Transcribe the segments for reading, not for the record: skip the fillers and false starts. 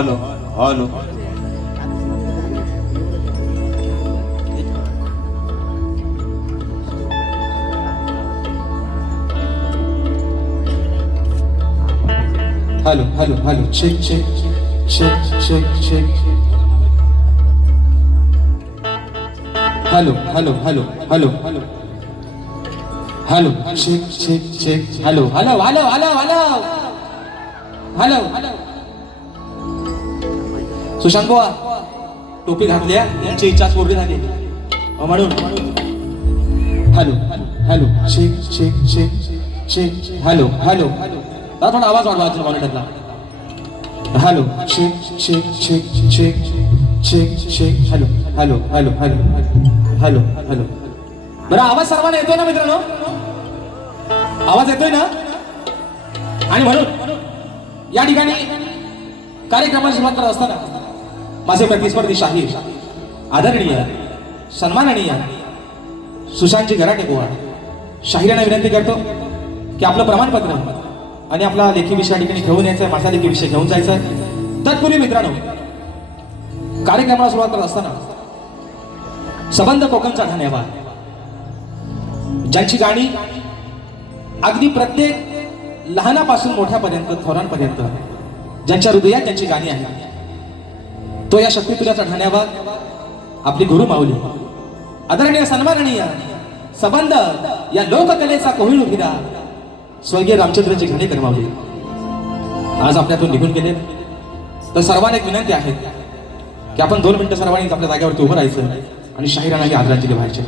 Hello hello hello hello hello check check check check check hello hello hello hello hello hello check check check hello hello hello hello hello hello hello Sushant Buwa टोपी घातल्या यांची इच्छा पूर्ण झाली म्हणून hello hello check check check check hello hello थोडा आवाज वाढवा मॉनिटरला hello check check check check check check hello hello hello hello hello hello बरं आवाज सर्वांना येतोय ना मित्रांनो आवाज येतोय ना आणि म्हणून या ठिकाणी कार्यक्रमाची सुरुवात करत असताना माझे प्रतिस्पर्धी शाहीर आदरणीय सन्माननीय सुशांतजी गराटे बुवा शाहिरांना विनंती करतो की आपलं प्रमाणपत्र आणि आपला लेखी विषय ठिकाणी घेऊन यायचा आहे माझा लेखी विषय घेऊन जायचा आहे तत्पूर्वी मित्रांनो कार्यक्रमाला सुरुवात करत असताना सबंध कोकणचा धन्यवाद ज्यांची गाणी अगदी प्रत्येक लहानापासून मोठ्यापर्यंत थोरांपर्यंत ज्यांच्या हृदयात त्यांची गाणी आहेत तो या शक्तिपुराचा धन्यवाद आपली गुरु माऊली आदरणीय सन्माननीय सबंध या लोककलेचा कोहिनूर हिरा स्वर्गीय रामचंद्रजी घाणेकर माऊली आज आपल्यातून निघून गेले तर सर्वांना एक विनंती आहे की आपण 2 मिनिटं सर्वांनी आपल्या जागेवरती उभं राहायचं आणि शाहिरांना आदरांजली व्हायची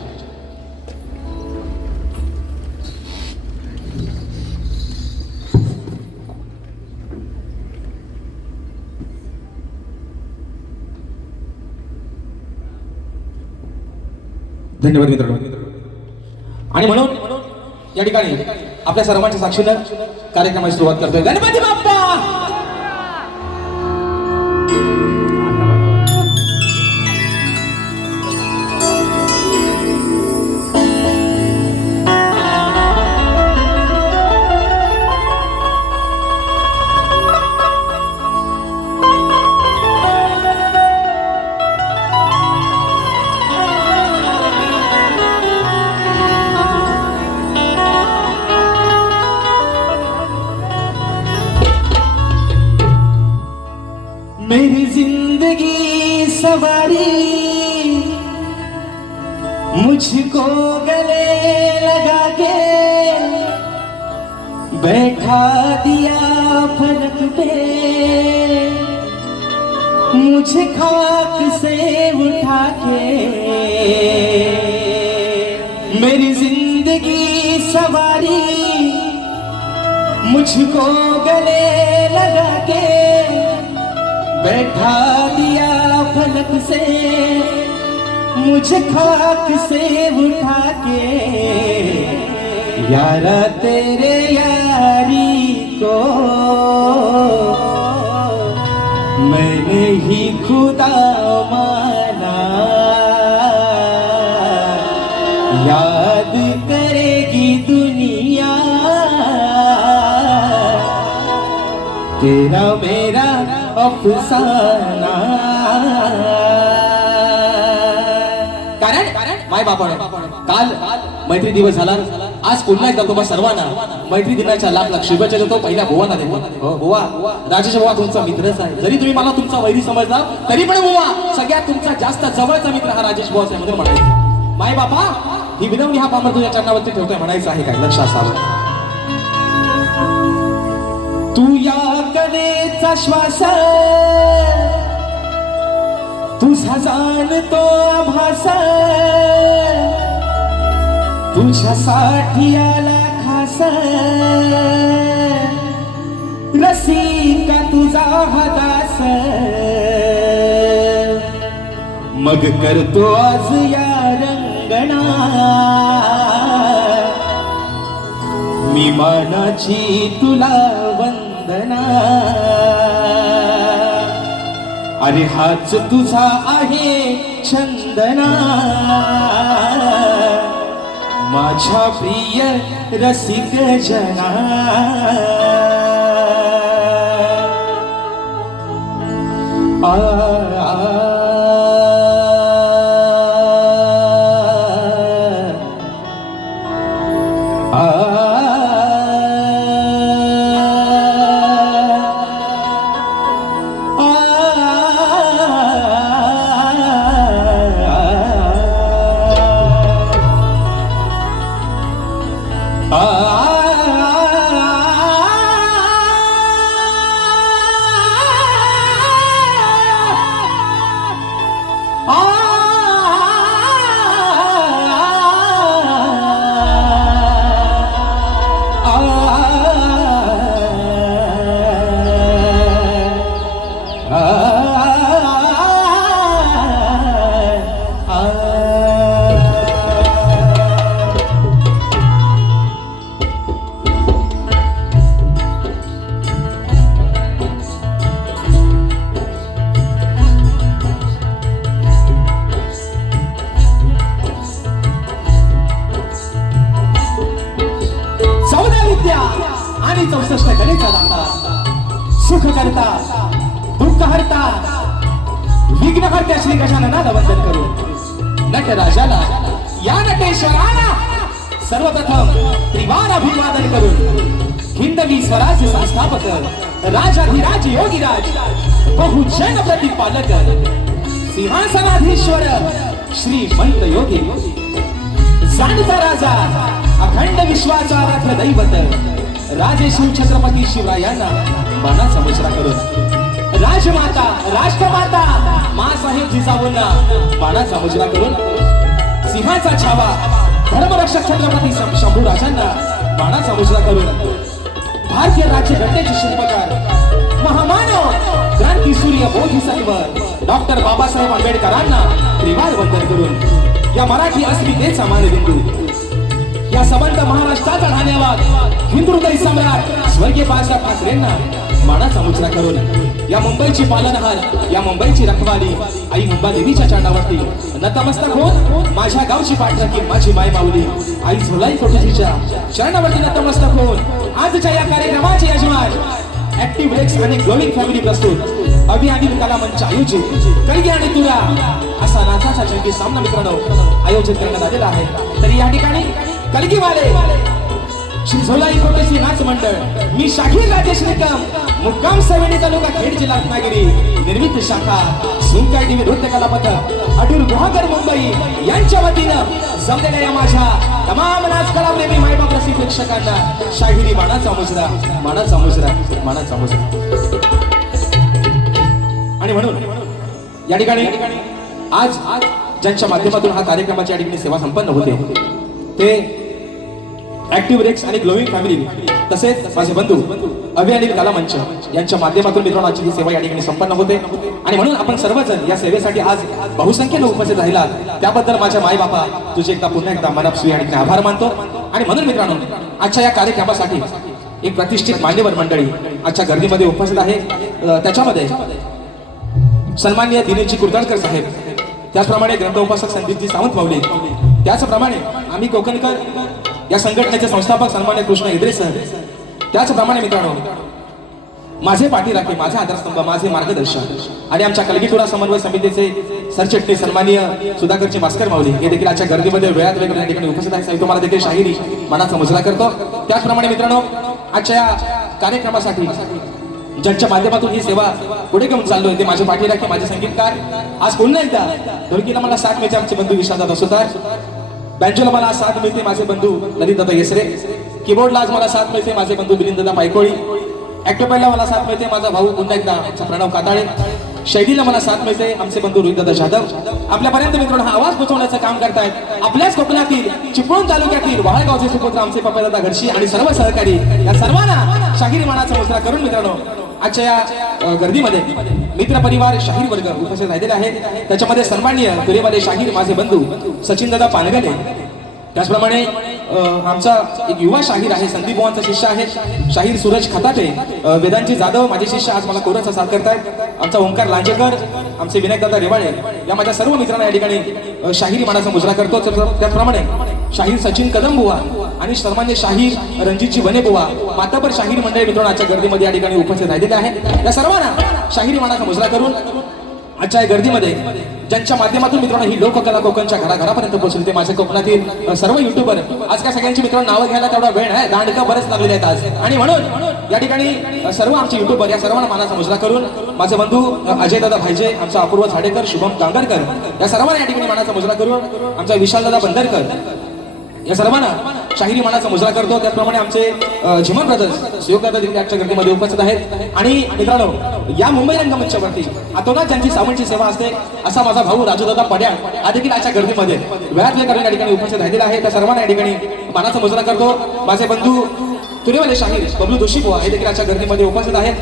धन्यवाद मित्रांनो आणि म्हणून या ठिकाणी आपल्या सर्वांच्या साक्षीनं कार्यक्रमाची सुरुवात करतोय गणपती बाप्पा मेरी जिंदगी सवारी मुझको गले लगा के बैठा दिया फलक पे मुझे खाक से उठा के मेरी जिंदगी सवारी मुझको गले लगा के बैठा दिया फलक से मुझे खाक से उठा के यारा तेरे यारी को मैंने ही खुदा माना याद करेगी दुनिया तेरा मेरा अफसाना कारण माय बापाने काल मैत्री दिवस झाला आज पुन्हा एकदा तुम्हा सर्वांना मैत्री दिनाच्या लाख लाख शुभेच्छा देतो पहिल्या भुवाना देतो भुवा राजेश भुवा तुमचा मित्रच आहे जरी तुम्ही मला तुमचा वैरी समजला तरी पण भुवा सगळ्यात तुमचा जास्त जवळचा मित्र हा राजेश भुवा आहे म्हणून म्हणायचं माय बापा ही विनवणी हा पामर तुझ्या चरणावरती ठेवतोय म्हणायचं आहे काय लक्ष असावं तू या कलेचा श्वास तुझा जाणतो आभास तुझ्यासाठी आला खास रसिका तुझा हदास मग करतो आज या रंगणा मी मानाची तुला वंदना अरे हाच तुझा आहे छंदना माझ्या प्रिय रसिक जना आणि 64 गणेचा दाता सुख करता दुःख हरता विघ्न हरत्या श्री गजाननाला वंदन करू नटराजाला या नटेश्वराला सर्वप्रथम त्रिवार अभिवादन करून हिंदवी स्वराज्य संस्थापक राजाधिराज योगीराज बहुजन प्रतिपालक सिंहासनाधीश्वर श्रीमंत योगी जाणता राजा अखंड विश्वाचा राख दैवत राजेश्वर छत्रपती शिवरायांना मानाचा मुजरा करून राजमाता राष्ट्रमाता मासाहेब जिजाऊंना मानाचा मुजरा करून सिंहाचा छावा धर्मरक्षक छत्रपती शंभू राजांना मानाचा मुजरा करून भारतीय राज्यघटनेचे शिल्पकार महामानव क्रांती सूर्य बोधिसत्व डॉक्टर बाबासाहेब आंबेडकरांना त्रिवार वंदन करून या मराठी अस्मितेचा मानबिंदू या सबंध महाराष्ट्राचा धन्यवाद हिंदू हृदय सम्राट स्वर्गीय बाळासाहेब ठाकरेंना मानाचा मुजरा करून या मुंबईची पालनहार या मुंबईची रखवाली आई मुंबादेवीच्या चरणावरती नतमस्तक होऊन माझ्या गावची पाठराखी माझी माय माऊली आई झोलाई कोटजीच्या चरणावरती नतमस्तक होऊन आजच्या या कार्यक्रमाचे यजमान ऍक्टिव्ह रेक्स आणि ग्लोविंग फॅमिली प्रस्तुत अभियानिक कला मंच आयोजित कलगी आणि तुरा असा नाचाचा जंगी सामना मित्रांनो आयोजित करण्यात आलेला आहे. तरी या ठिकाणी कलगीवाले श्री झोलाई कोटेची नाच मंडळ मी शाहीर राजेश निकम मुक्काम सवणी तालुका खेड जिल्हा रत्नागिरी निर्मित शाखा सुंकाय टीव्ही नृत्य कला पथक अडूर गुहागर मुंबई यांच्या वतीनं जमलेल्या या माझ्या तमाम नाच कलाप्रेमी मायबाप रसिक प्रेक्षकांना शाहिरी मानाचा मुजरा मानाचा मुजरा मानाचा मुजरा. आणि म्हणून या ठिकाणी आज ज्यांच्या माध्यमातून हा कार्यक्रमाच्या ठिकाणी सेवा संपन्न होते ते ऍक्टिव्ह रेक्स आणि ग्लोविंग फॅमिली तसेच माझे बंधू अभियानिक कला मंच यांच्या माध्यमातून मित्रांनो आजची ही सेवा या ठिकाणी संपन्न होते. आणि म्हणून आपण सर्वजण या सेवेसाठी आज बहुसंख्येने उपस्थित राहिला त्याबद्दल माझ्या माय बापा तुझे एकदा पुन्हा एकदा मनापासून या ठिकाणी आभार मानतो. आणि म्हणून मित्रांनो आजच्या या कार्यक्रमासाठी एक प्रतिष्ठित मान्यवर मंडळी आजच्या गर्दीमध्ये उपस्थित आहे. त्याच्यामध्ये सन्माननीय दिनेशजी कुर्दळकर साहेब, त्याचप्रमाणे ग्रंथोपासक संदीपजी सावंत माऊली, त्याचप्रमाणे आम्ही कोकणकर या संघटनेचे संस्थापक सन्मान्य कृष्ण इद्रे सर, त्याचप्रमाणे मित्रांनो माझे पाठीराखे माझे आधारस्तंभ माझे मार्गदर्शक आणि आमच्या कलगीतुरा समन्वय समितीचे सरचिटणीस सन्माननीय सुधाकरजी भास्कर माऊली हे देखील आजच्या गर्दीमध्ये वेळात वेगवेगळ्या ठिकाणी उपस्थित आहेत. तुम्हाला देखील शाहिरी मनाचा मुजरा करतो. त्याचप्रमाणे मित्रांनो आजच्या या कार्यक्रमासाठी ज्यांच्या माध्यमातून ही सेवा पुढे घेऊन चाललोय ते माझे पाठीराखे माझे संगीतकार. आज पुन्हा एकदा ढोलकीला मला साथ मिळते आमचे बंधू विशालदादा सुतार, बँजोला मला साथ मिळते माझे बंधू ललितदादा येसरे, कीबोर्डला आज मला साथ मिळते माझे बंधू मिलिंददादा पायकोळी, ऍक्टोपॅडला मला साथ मिळते माझा भाऊ पुन्हा एकदा आमचा प्रणव काताळे, शैलीला मला साथ मिळते आमचे बंधू रोहितदादा जाधव. आपल्यापर्यंत मित्रांनो हा आवाज पोहोचवण्याचं काम करतायत आपल्याच कोकणातील चिपळूण तालुक्यातील वाळगावचे सुपुत्र आमचे पप्पादादा घरशी आणि सर्व सहकारी या सर्वांना शाहीर मानाचा मुजरा करून मित्रांनो आजच्या या गर्दीमध्ये मित्र परिवार शाहीर वर्ग उपस्थित राहिलेले आहे. त्याच्यामध्ये सन्माननीय तुरेवाले शाहीर माझे बंधू सचिनदादा पानगले, त्याचप्रमाणे आमचा एक युवा शाहीर आहे संदीप बुवांचा शिष्य आहे शाहीर सूरज खताटे, वेदांची जाधव माझे शिष्य आज मला कोरसचा साथ करतायत, आमचा ओंकार लांजेकर, आमचे विनायकदादा रेवाळे या माझ्या सर्व मित्रांना या ठिकाणी शाहिरी मानाचा मुजरा करतो. त्याचप्रमाणे शाहीर सचिन कदम बुवा आणि सर्वांनी शाहीर रणजितजी वनेबुवा मातापर शाहीर मंडळी मित्रांनो आजच्या गर्दीमध्ये या ठिकाणी उपस्थित राहिलेले आहे. या सर्वांना शाहिरी मानाचा मुजरा करून आजच्या या गर्दीमध्ये ज्यांच्या माध्यमातून मित्रांनो ही लोककला कोकणच्या घराघरापर्यंत पोहोचली ते माझ्या कोकणातील सर्व युट्यूबर. आज काय सगळ्यांची मित्रांनो नावं घ्यायला तेवढा वेळ आहे, दांडका बरेच लागलेले आहेत आज. आणि म्हणून या ठिकाणी सर्व आमचे युट्यूबर या सर्वांना मानाचा मुजरा करून माझे बंधू अजय दादा भाईजे, आमचा अपूर्व झाडेकर, शुभम कांगरकर या सर्वांना या ठिकाणी मानाचा मुजरा करून आमचा विशाल दादा बंदरकर या सर्वांना शाहिरी मानाचा मुजरा करतो. त्याचप्रमाणे आमचे झिमन ब्रदर्स सुयोग दादा देखील आजच्या गर्दीमध्ये उपस्थित आहेत. आणि मित्रांनो या मुंबई रंगमंचावरती आतोनात ज्यांची सावंतची सेवा असते असा माझा भाऊ राजू दादा पड्याळ हा देखील आजच्या गर्दीमध्ये वेळात वेळ करून या ठिकाणी उपस्थित राहिलेला आहे. त्या सर्वांना या ठिकाणी मानाचा मुजरा करतो. माझे बंधू तुरेवाले शाहीर बबलू दोशी बुवा हे देखील आजच्या गर्दीमध्ये उपस्थित आहेत.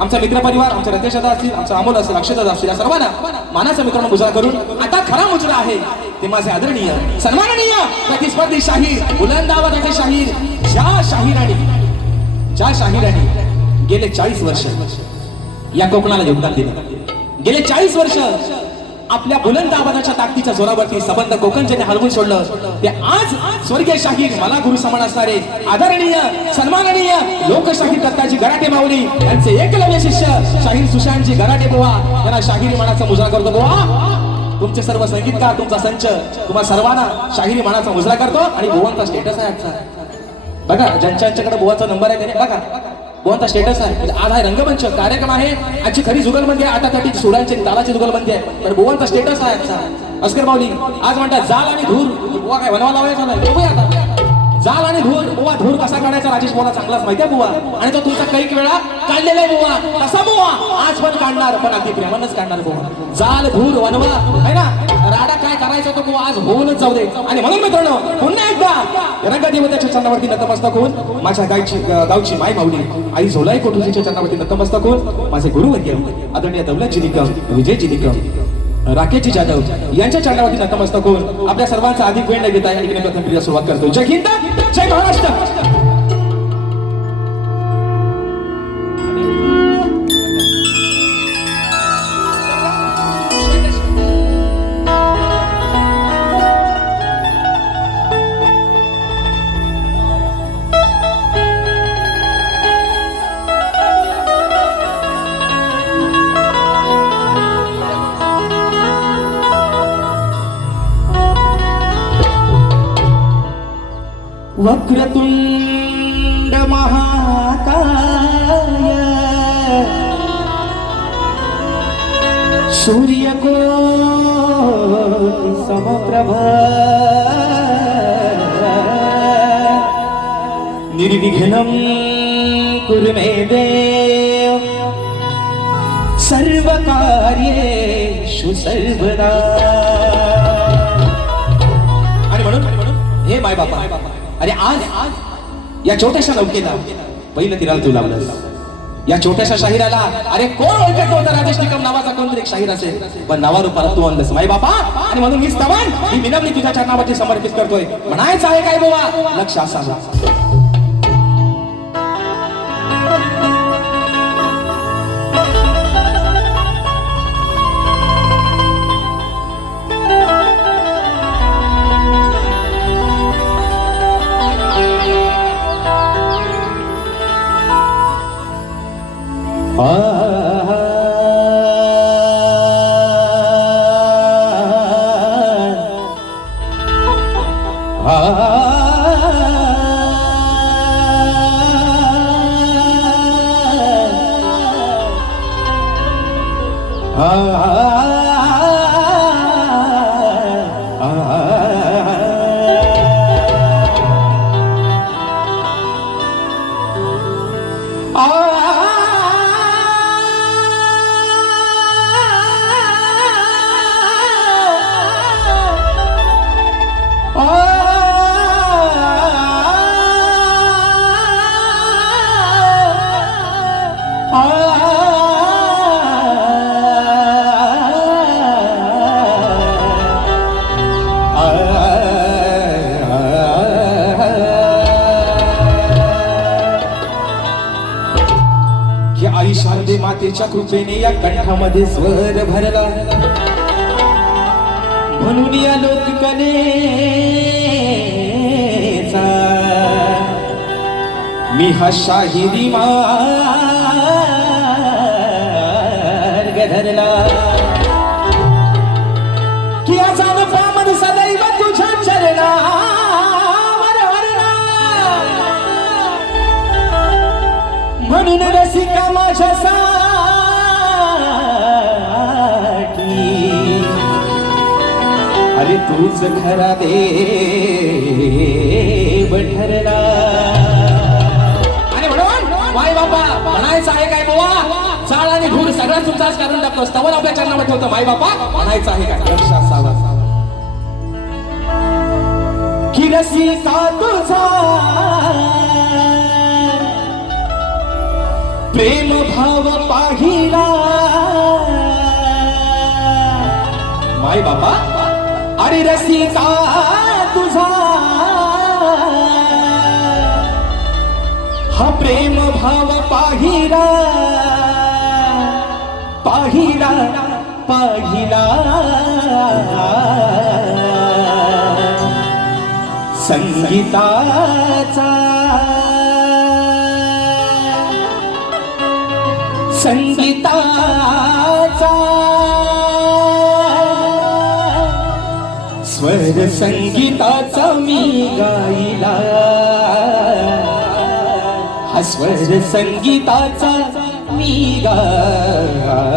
आमचा मित्र परिवार, आमचे रतेश दादा असतील, आमचा अमोल असेल, अक्षय दादा असतील, या सर्वांना मानाचा मित्रांनो मुजरा करून आता खरा मुजरा आहे ते माझे आदरणीय सन्माननीय प्रतिस्पर्धी शाहीर बुलंद आवाजाचे शाहीर ज्या शाहिरांनी गेले 40 वर्ष या कोकणाला योगदान दिलं. गेले 40 वर्ष आपल्या बुलंद आवाजाच्या ताकदीच्या जोरावरती संबंध कोकण ज्याने हलवून सोडलं ते आज स्वर्गीय शाहीर मला गुरु समान असणारे आदरणीय सन्माननीय लोकशाहीर दत्ताजी गराटे माऊली यांचे एकलव्य शिष्य शाहीर सुशांतजी गराटे बुवा यांना शाहिरी मानाचा मुजरा करतो. बुवा तुमचे सर्व संगीतकार, तुमचा संच, तुम्हा सर्वांना शाहिरी मानाचा मुजरा करतो. आणि बुवांचा स्टेटस आहे आजचा बघा, ज्यांच्याकडे बुवाचा नंबर आहे त्याने बघा बुवांचा स्टेटस आहे. आज आहे रंगमंच कार्यक्रम आहे, आजची खरी जुगलबंदी आहे, आता त्याची सुरांची तालाची जुगलबंदी आहे. तर बुवांचा स्टेटस आहे आजचा. अस्कर माऊली आज म्हणतात जाल आणि धूर, बुवा काय बनवा लावायचा नाही. बघूया आता जाल आणि धूर. बुवा धूर कसा काढायचा राजेश बुवाला चांगलाच माहिती आहे बुवा, आणि तो तुमचा कैक वेळा काढलेला आहे बुवा. तसा बुवा आज पण काढणार, पण अगदी प्रेमानच काढणार बुवा. जाल धूर वनवा आहे ना, राडा काय करायचा तो बुवा आज होऊनच जाऊ दे. आणि म्हणून मित्रांनो पुन्हा एकदा रंगदेवताच्या चरणावरती नतमस्तक होऊन माझ्या गावची माय माऊली आई झोलाई कोठुजीच्या चरणावरती नतमस्तक होऊन माझे गुरुवर्य आदरणीय दौलतजी निकम, विजयजी निकम, राकेशजी जाधव यांच्या चरणावरती नतमस्तक होऊन आपल्या सर्वांचा अधिक वेळ न घेता या ठिकाणी प्रथम क्रिया सुरुवात करतो. जय हिंद, जय महाराष्ट्र. वक्रतुंड महाकाय सूर्यकोटि समप्रभ निर्विघ्नं कुरु मे देव सर्वकार्येषु सर्वदा. आणि म्हणून हे माय बापा, अरे आज या छोट्याशा नौकेला पहिलं तिराला तू लावलंस. या छोट्याशा शाहिराला अरे कोण ओळखत होता राजेश निकम नावाचा कोणतरी एक शाहीर असेल, पण नावारूपाला तू आणलंस माय बापा. आणि म्हणून ही स्तवन ही विनवणी तुझ्या चरणावरती समर्पित करतोय. म्हणायचं आहे काय बाबा, लक्ष असावा. आई शारदे मातेच्या कृपेने या कंठामध्ये स्वर भरला, म्हणून या लोककलेचा मी हा शाहिरी मार्ग धरला की अचान पामन सदैव तुझ्या चरणावर वरला म्हणून रसिका माझ्यासाठी अरे तूच खरा देव ठरला. माय बापा म्हणायचं आहे काय बुवा चाळ आणि धूर सगळा तुमचाच काढून टाकतो स्तवन आपल्या चरणावर ठेवतो. माय बापा म्हणायचं आहे काय लक्षात सावा की रसिका तुझा प्रेम भाव पाहिला. माय बापा अरे रसिका तुझा हा प्रेम भाव पाहिला पाहिला पाहिला संगीताचा संगीताचा स्वर संगीताचा मी गायला. हा स्वर संगीताचा मी गायला.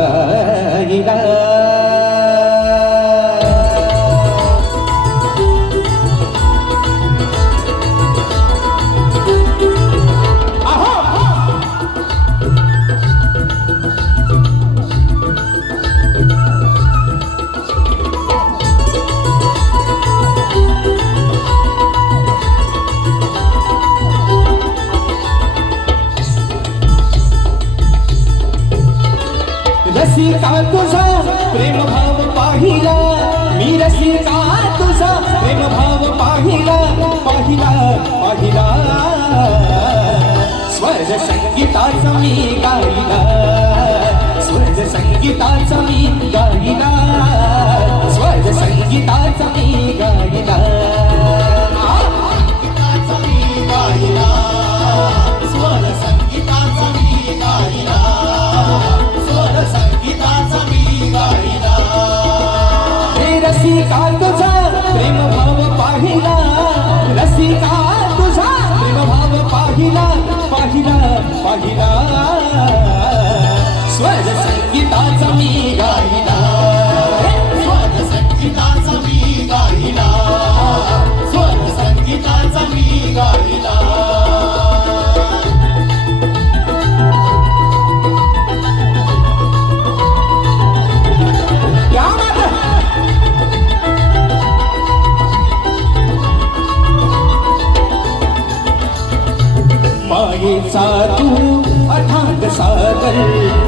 रसिका तुझा प्रेम भाव पाहिला मी रसिका तुझा प्रेम भाव पाहिला पाहिला पाहिला स्वर संगीताचा मी गायला. स्वर संगीताचा मी गायला. स्वर संगीताचा मी गायला. स्वर संगीताचा मी गायला. रसिका तुझा प्रेम भाव पाहिला. रसिका तुझा प्रेम भाव पाहिला पाहिला पाहिला स्वर संगीताचा मी गायला. स्वर संगीताचा मी गायला. स्वर संगीताचा मी गायला. मायेचा तू अथांग सागर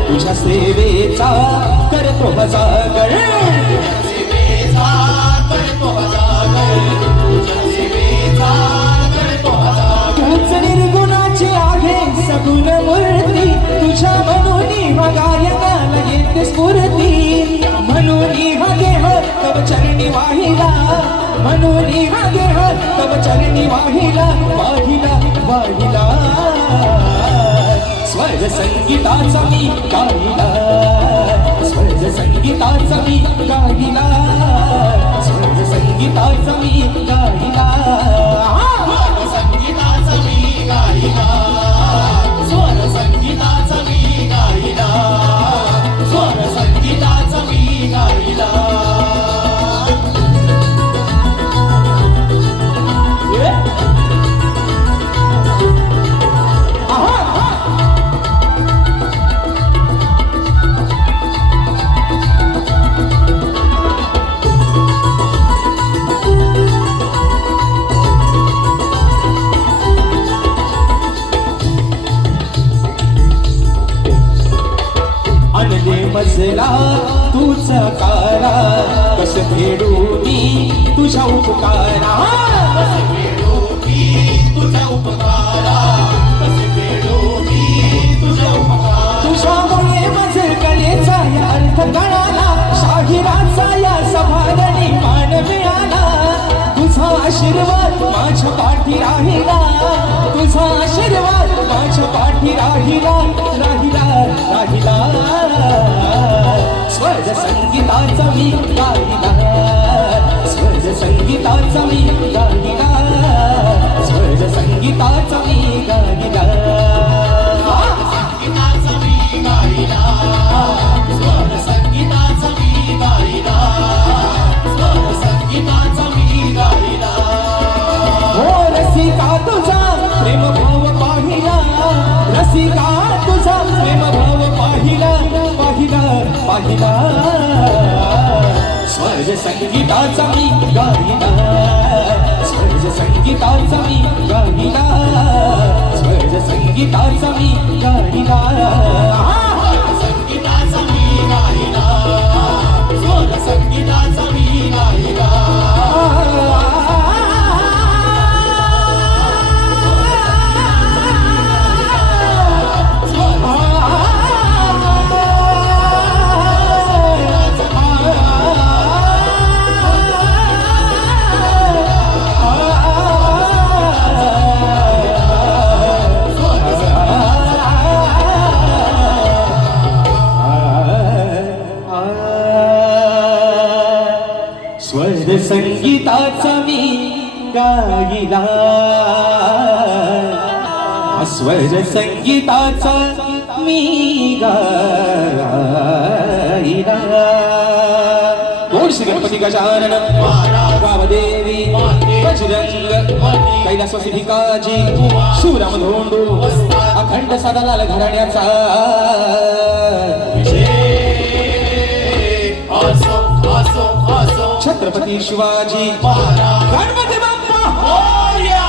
तुझ्या सेवेचा करतो जागर. तूच निर्गुणाची आहे सगुण मूर्ती तुझ्या मनोनी गायनाला येते स्फूर्ती. म्हणून हा देह तव चरणी वाहिला. म्हणून हा देह तव चरणी वाहिला वाहिला वाहिला. स्वर संगीताचा मी गायला. स्वर संगीताचा मी गायला. स्वर संगीताचा मी गायला. संगीताचा मी गायला. स्वर संगीताचा मी गायला. स्वर संगीताचा मी गायला. मजला तुझा कारा कस फेडू मी तुझ्या उपकारा. कस फेडू मी तुझ्या उपकारा. कस फेडू मी तुझ्या उपकारा. तुझ्यामुळे माझे कलेचा या अर्थ कळाला. शाहिराचा या समाधानी मान मिळाला. तुझा आशीर्वाद माझ्या पाठी राहिला. तुझा आशीर्वाद माझ्या पाठी राहिला राहिला राहिला स्वर्ग संगीताचा मी गाईला स्वर्ग संगीताचा मी गाईला स्वर्ग संगीताचा मी गाईला संगीताचा मी गाईला स्वर संगीताचा मी गाईला स्वर संगीताचा मी गाईला हो रसिका तुझा प्रेम भाव पाहिला रसिका तुझा प्रेम भाव पाहिला पाहिला पाहिला स्वर्ग संगीताचा मी गाईला स्वर्ग संगीताचा मी गाईला स्वर्ग संगीताचा मी गाईला संगीताचा मी गाईला स्वर संगीताचा मी गाईला स्वर्ग संगीताचा मी गाईला स्वर्ग संगीताचा मी गाईला बोल श्री गणपती गजानन गावदेवी बजरंग कैलासवासी भिकाजी शिवराम धोंडू अखंड साधा लाल घराण्याचा असो असो असो छत्रपती शिवाजी महाराज गणपती बाप्पा मोरया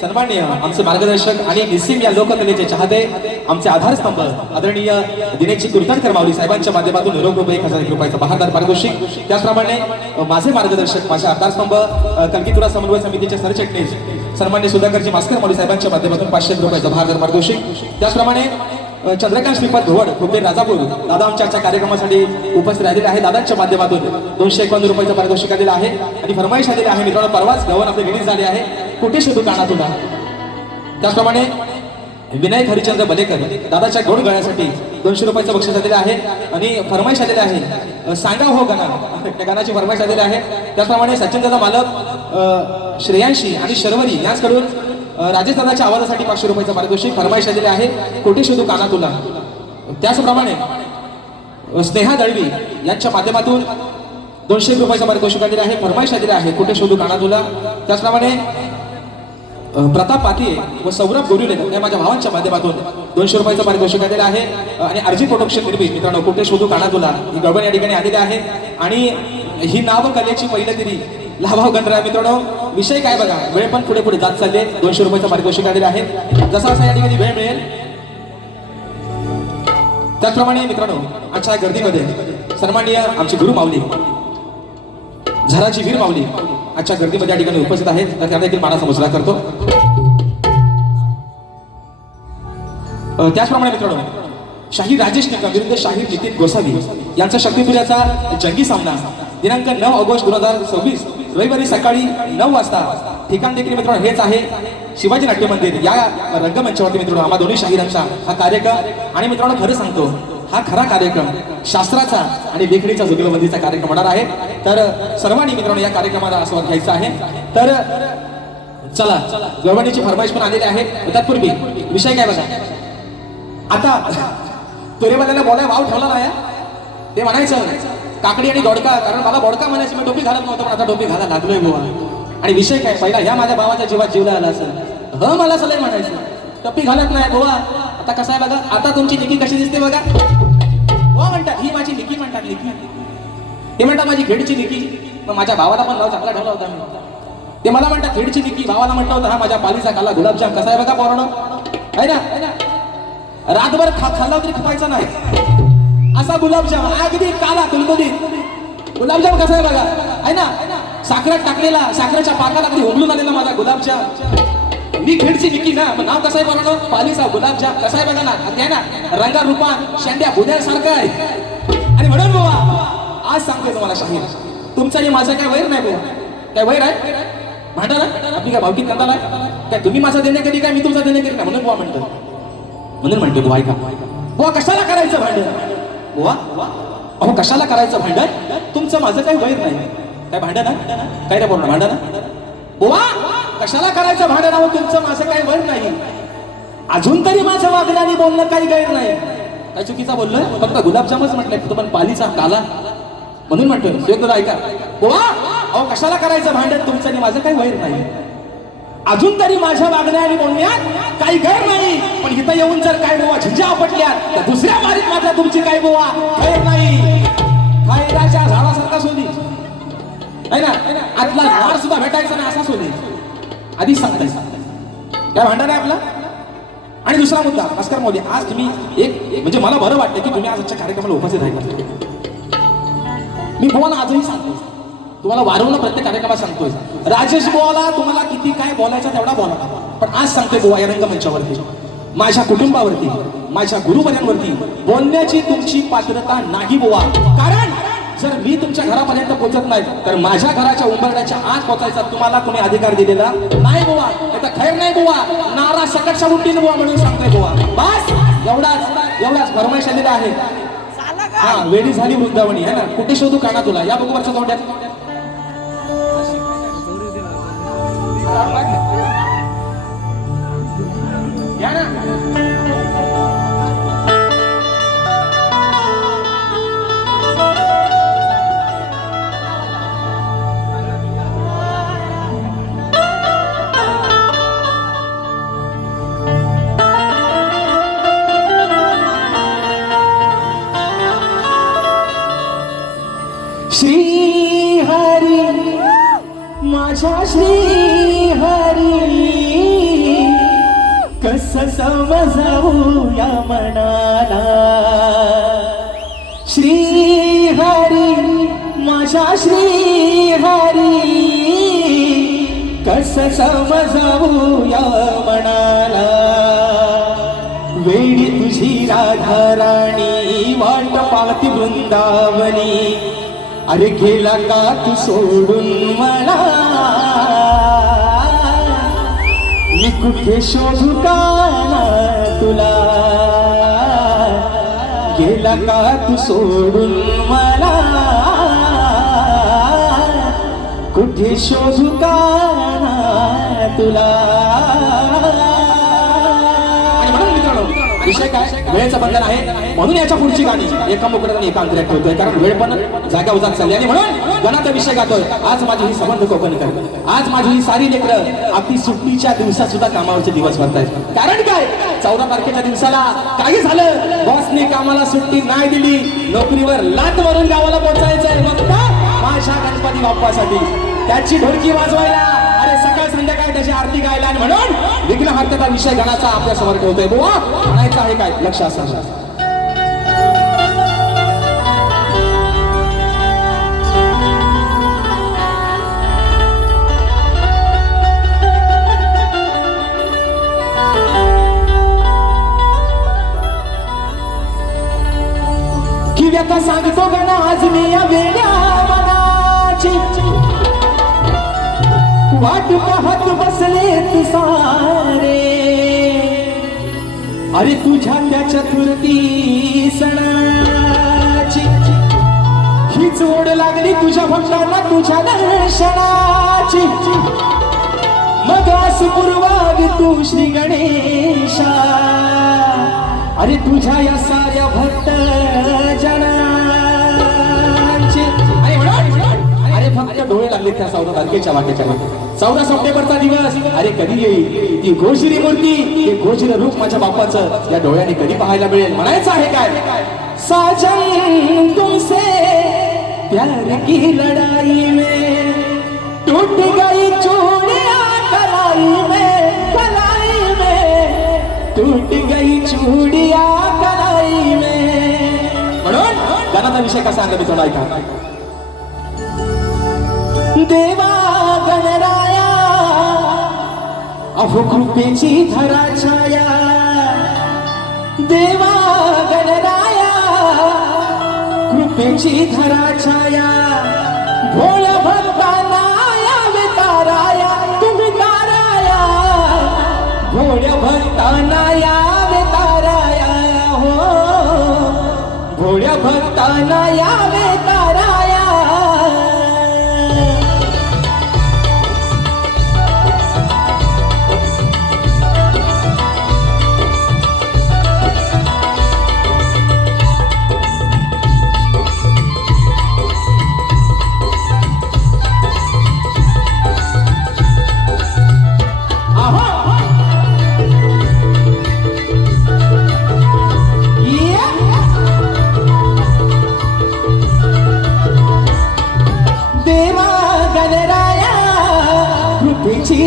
सन्माननीय आमचे मार्गदर्शक आणि निस्सिम या लोककलेचे चाहते आमचे आधारस्तंभ आदरणीय दिनेशजी कुलकर्णी माऊली साहेबांच्या माध्यमातून निरोप रुपये 1000 रुपयाचा बहारदार पारितोषिक. त्याचप्रमाणे माझे मार्गदर्शक माझे आधारस्तंभ कलकीतुरा समन्वय समितीचे सरचिटणीस सन्माननीय सुधाकरजी मास्कर माऊली साहेबांच्या माध्यमातून 500 रुपयाचा बहारदार पारितोषिक. त्याचप्रमाणे चंद्रकांत श्रीपाद धोवड खुबे राजापूर दादा आमच्या कार्यक्रमासाठी उपस्थित राहिलेले आहे. दादांच्या माध्यमातून 251 रुपयाचं पारितोषिक आलेलं आहे आणि फरमाईश आलेली आहे. मित्रांनो परवाच गव्हन आपले रिलीज झाले आहे. कुठे शोधू काना तुला. त्याचप्रमाणे विनायक हरिचंद्र बलेकर दादाच्या गोड गाण्यासाठी 200 रुपयाचं बक्षीस आलेलं आहे आणि फरमाईश आलेले आहे सांगा हो गाणं त्या गाण्याची फरमाईश आलेली आहे. त्याचप्रमाणे सचिन दादा मालक श्रेयांशी आणि शर्वरी यांच्याकडून राजेश दादाच्या आवाजासाठी 500 रुपयाचं पारितोषिक फरमाईश आलेले आहे, कोठे शोधू काना तुला. त्याचप्रमाणे स्नेहा दळवी यांच्या माध्यमातून 200 रुपयाचं पारितोषिक आलेले आहे, फरमाईश आलेले आहे, कुठे शोधू काना तुला. त्याचप्रमाणे प्रताप पाटील व सौरभ गोरिले या माझ्या भावांच्या माध्यमातून 200 रुपयाचं पारितोषिक आलेलं आहे. आणि अर्जी प्रोडक्शन निर्मित मित्रांनो कुठे शोधू काना तुला ही गडबड या ठिकाणी आलेली आहे. आणि ही नाव कलेची पहिलं तरी लाभाव गणरा मित्रांनो. विषय काय बघा, वेळ पण पुढे पुढे जात चालले. 200 रुपयाचं पारितोषिक आलेले आहे. जसा असा या ठिकाणी वेळ मिळेल त्याचप्रमाणे मित्रांनो आजच्या गर्दीमध्ये सन्माननीय आमची गुरु माऊली झराची वीर माऊली आजच्या गर्दीमध्ये या ठिकाणी उपस्थित आहेत, तर त्यांना देखील मानाचा मुजरा करतो. त्याचप्रमाणे मित्रांनो शाहीर राजेश निकम विरुद्ध शाहीर नितीन गोसावी यांचा शक्तीपुराचा जंगी सामना दिनांक 9 ऑगस्ट 2026 रविवारी सकाळी 9 वाजता. ठिकाण देखील मित्रांनो हेच आहे, शिवाजी नाट्य मंदिर या रंगमंचावरती मित्रांनो आम्हा दोन्ही शाहिरांचा हा कार्यक्रम. आणि मित्रांनो खरं सांगतो, हा खरा कार्यक्रम शास्त्राचा आणि लेखणीचा जुगलबंदीचा कार्यक्रम होणार आहे. तर सर्वांनी मित्रांनो या कार्यक्रमाला आस्वाद घ्यायचा आहे. तर चला, गवळणीची फरमाईश पण आलेली आहे. तत्पूर्वी विषय काय बघा, आता तोरेवाल्याला बोलाय वाव ठेवला नाही, ते म्हणायचं काकडी आणि दोडका, कारण मला बोडका म्हणायचं, मी टोपी घालत नव्हतं, पण आता टोपी घाला लागलोय बुवा. आणि विषय काय, पहिला ह्या माझ्या भावाच्या जीवात जीवला आला असेल, मला सलय म्हणायचं टोपी घालत नाही बुवा. आता कसं आहे बघा, आता तुमची निकी कशी दिसते बघा. हो म्हणतात, ही माझी निकी म्हणतात, निकी. ते म्हणतात माझी खेडची निकी. मग माझ्या भावाला पण नाव चांगला ठेवला होता मी. ते मला म्हणतात खेडची निकी, भावाला म्हटलं होतं हा माझ्या पालीचा काला गुलाबजाम. कसा आहे बघा पोरानो, आहे ना. रातभर खाल्ला तरी खपायचा नाही असा गुलाबजाम, अगदी काला कुलकुलीत गुलाबजाम. कसा आहे बघा, आहे ना. साखरात टाकलेला, साखरेच्या पाकाला कधी होमलून आलेला माझा गुलाबजाम. मी खेडची निकी ना, नाव कसं आहे बघा, पालीचा गुलाबजाम. कसा आहे बघा ना, ते ना रंगा रूपा शेंड्या बुद्यासारखं आहे. आणि म्हणून बुवा आज सांगतोय तुम्हाला शाहीर, तुमचा हे माझं काय वैर नाही बुवा. काय वैर आहे भांडा ना, आपली काय भावकीत करताना काय, तुम्ही माझा देणे कधी काय, मी तुमचा देणे कधी काय, म्हणून बुवा म्हणतो. म्हणून म्हणतो बुवा ऐका, बुवा कशाला करायचं भांडण बुवा. अहो कशाला करायचं भांडण, तुमचं माझं काही वैर नाही. काय भांडण काय रे बोलणं, भांडण बुवा कशाला करायचं भांडण. अहो तुमचं माझं काही वैर नाही. अजून तरी माझं वागणं आणि बोलणं काही गैर नाही. काय चुकीचा बोललोय, फक्त गुलाबजामच म्हटलंय, तो पण पालीचा काला म्हणून म्हणतोय. एकदा ऐका बुवा, अहो कशाला करायचं भांडण, तुमचं आणि माझं काही वैर नाही. अजून तरी माझ्या वागण्या आणि बोलण्यात काही गैर नाही. पण इथं येऊन जर काय बुवा झिंजा आपटल्यात, तर दुसऱ्या मारीत मात्र तुमची काय बुवा गैर नाही. खैराच्या झाडासारखा सोनी आहे ना, आतला झाड सुद्धा भेटायचा ना असा सोनी. आधीच सांगताय काय भांडण आहे आपला. आणि दुसरा मुद्दा, भास्कर मौली, आज तुम्ही एक म्हणजे मला बरं वाटतं की तुम्ही आज आजच्या कार्यक्रमाला उपस्थित राहिला. मी बुवाला आजही सांगतो, तुम्हाला वारंवार प्रत्येक कार्यक्रमात सांगतोय, राजेश बुवाला तुम्हाला किती काय बोलायचं तेवढा बोला. पण आज सांगतोय बुवा या रंगमंचावरती, माझ्या कुटुंबावरती, माझ्या गुरुवर्यांवरती बोलण्याची तुमची पात्रता नाही बुवा. कारण जर मी तुमच्या घरापर्यंत पोहोचत नाही, तर माझ्या घराच्या उंबरड्याच्या आत पोहोचायचा तुम्हाला कोणी अधिकार दिलेला नाही बुवा. आता खैर नाही बुवा, नारा सकटच्या उंटीन बुवा म्हणून सांगतोय बुवा. बस एवढाच फरमाईश आलेला आहे. हा वेळी झाली वृंदावनी आहे ना, कुठे शोधू काना तुला, या बघू वरच्या तोंड्यात. या ना. श्री हरी माझ्या श्री हरी, कसं समजावू या मनाला. श्री हरी माझ्या श्री हरी, कसं समजावू या मनाला. वेडी तुझी राधा राणी वाट पाहती वृंदावनी, अरे गेला का तू सोडून मला, मी कुठे शोधू काना तुला. गेला का तू सोडून मला, कुठे शोधू काना तुला. आणि म्हणून मित्रांनो विषय काय वेळेचं बंधन आहे म्हणून याच्या पुढची गाणी एका मुकडात आणि एका अंतऱ्यात ठेवतोय कारण वेळ पण जागा उजात चालली आणि म्हणून गणाचा विषय गातोय. आज माझी ही संबंध कोकणकर आज माझी ही सारी लेकरं अगदी सुट्टीच्या दिवसात सुद्धा कामावरचे दिवस भरतायत. कारण काय 14 तारखेच्या दिवसाला काही झालं बॉसने कामाला सुट्टी नाही दिली नोकरीवर लात मारून गावाला पोहोचायचंय फक्त माझ्या गणपती बाप्पासाठी त्याची ढोलकी वाजवायला अरे सकाळ संध्याकाळ त्याची आरती गायला आणि म्हणून विघ्नहर्त्याचा विषय गणाचा आपल्या समोर ठेवतोय. बुवा म्हणायचं आहे काय लक्ष असं की व्यथा सांगतो गणा आज मी या वेड्या मनाची वाट पाहत बसले तू सारे अरे तुझ्या त्या चतुर्थी सणाची हीच ओढ लागली तुझ्या भक्तांना तुझ्या दर्शनाची. मग आस पुरवावी तू श्री गणेशा अरे तुझ्या या साऱ्या भक्त जनांची. अरे फक्त डोळे लागले त्या 14 तारखेच्या वाटेच्या 14 सप्टेंबरचा दिवस अरे कधी येईल ती घोषरी मूर्ती ते घोषरी रूप माझ्या बाप्पाचं या डोळ्याने कधी पाहायला मिळेल. म्हणायचं आहे काय साजन तुमसे प्यार की लड़ाई में टूट गई चूड़ियां कलाई में टूट गई चूड़ियां कलाई में. म्हणून गाण्याचा विषय कसा सांगा मी थोडा ऐका. देवा गणराया अहो कृपेची धरा छाया देवा गणराया कृपेची धरा छाया भोळ्या भक्तांना यावे ताराया तुम्ही ताराया भोळ्या भक्तांना यावे ताराया हो भोळ्या भक्तांना यावे ताराया.